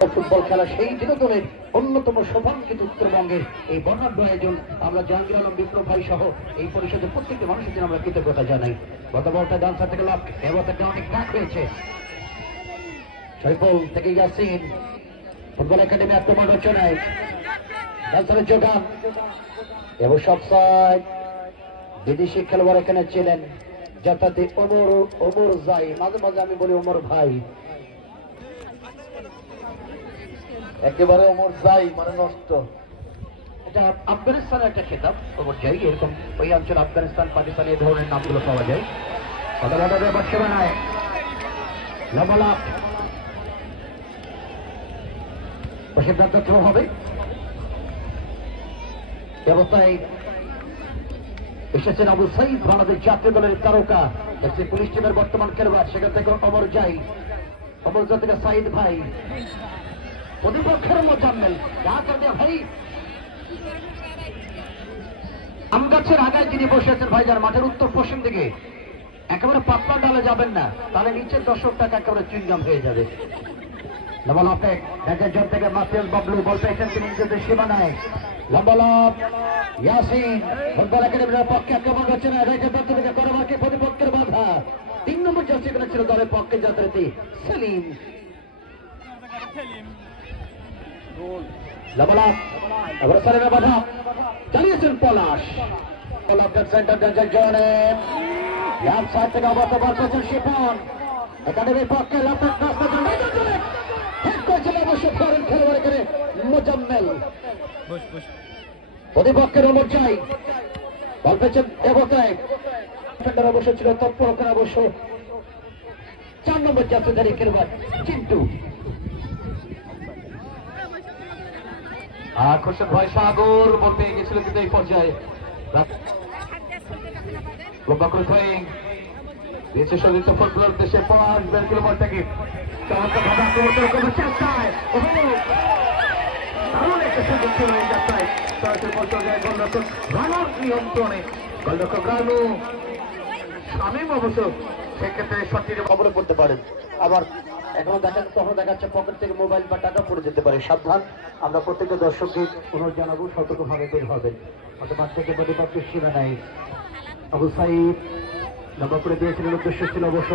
Football খেলা সেই বিনোদনের অন্যতম সোপান কিন্তু উত্তরবঙ্গের এই বর্ণাঢ্য আয়োজন আমরা জাহাঙ্গীর আলম বিপ্লব ভাই সহ এই পরিষদের প্রত্যেকটি মানুষের জন্য আমরা কৃতজ্ঞতা জানাই। গত বলটা ডান্সার থেকে লাভ এবার অনেক ডাক হয়েছে। শরীফুল থেকে ইয়াসিন ফুটবল একাডেমি আক্রমণ রচনায় ডান্সারের যোগান এবং সব সাইড বিদেশি খেলোয়াড় এখানে ছিলেন যথাতে ওমর যাই, মাঝে মাঝে আমি বলি ওমর ভাই, একেবারে ওমর যাই মানে নষ্ট। এটা আফগানিস্তানের একটা খেতাব ওমর যাই, এরকম ওই অঞ্চল আফগানিস্তান পাকিস্তান এই ধরনের নামগুলো পাওয়া যায়। সেবানায় লবলাপ সিদ্ধান্ত থ্রো হবে। ব্যবস্থায় এসেছেন আবু সাইদ, বাংলাদেশ জাতীয় দলের তারকা, এসে পুলিশ টিমের বর্তমান খেলোয়াড়, সেখান থেকে অমর যাই, অমর জা থেকে সাইদ ভাই, প্রতিপক্ষের মোজাম্মেল ভাই আম গাছের আগায় যিনি বসে আছেন ভাইজান মাঠের উত্তর পশ্চিম দিকে, একেবারে পাতলা ডালে যাবেন না, তাহলে নিচের দর্শকটাকে একেবারে চুইংগাম হয়ে যাবে। লম্বা লপে জোর থেকে মাসিয়াল বাবলু বল পেয়েছেন তিনি নিজেদের সীমানায়। লম্বা লপ ইয়াসিন ফুটবল একাডেমির পক্ষে আক্রমণ করছে না, রাইটের প্রান্ত থেকে করোনাকে প্রতিপক্ষের বাধা। 3 নম্বর জার্সি এখানে ছিল দলের পক্ষে যাত্রী সেলিম। লম্বা লপ এবার সেলিমের বাধা চালিয়েছেন পলাশ। পলাশ সেন্টার ডেঞ্জার জোনে ইয়ার সাইড থেকে অবস্থা বার করছেন শিপন একাডেমির পক্ষে লপেট ক্রস করছেন ঠিক করেছিল অবশ্য ফরেন খেলোয়াড় এখানে মোজাম্মেল। প্রতিপক্ষের ওমর চাই বল পেয়েছেন দেবতায় ডিফেন্ডার অবশ্য ছিল তৎপর ওখানে অবশ্য 4 নম্বর জাতীয়ধারী খেলোয়াড় চিন্টু। খোরশেদ ভাই সাগর বল পেয়ে গেছিল কিন্তু এই পর্যায়ে লম্বা করে থ্রোয়িং দিয়েছে সতীর্থ ফুটবলার দেশে 5 বের কিলোমিটারকে চমৎকার ভাবে আক্রমণ করার চেষ্টায় দারুণ একটা সুযোগ ছিল এই যাত্রায়। সরাসরি পর্যায়ে গোলরক্ষক রানার নিয়ন্ত্রণে গোলরক্ষক রানু শামীম অবশ্য সেক্ষেত্রে সঠিক খবরে পড়তে পারেন। আবার এখনো তখন দেখাচ্ছে পকেট থেকে মোবাইল বা টাকা পড়ে যেতে পারে, সাবধান। আমরা প্রত্যেকটা দর্শককে অনুরোধ জানাবো সতর্কভাবে বের হবেন। অথবা থেকে প্রতিপক্ষের সীমানায় আবু সাইদ লম্বা করে দিয়েছিলেন, উদ্দেশ্য ছিল অবশ্য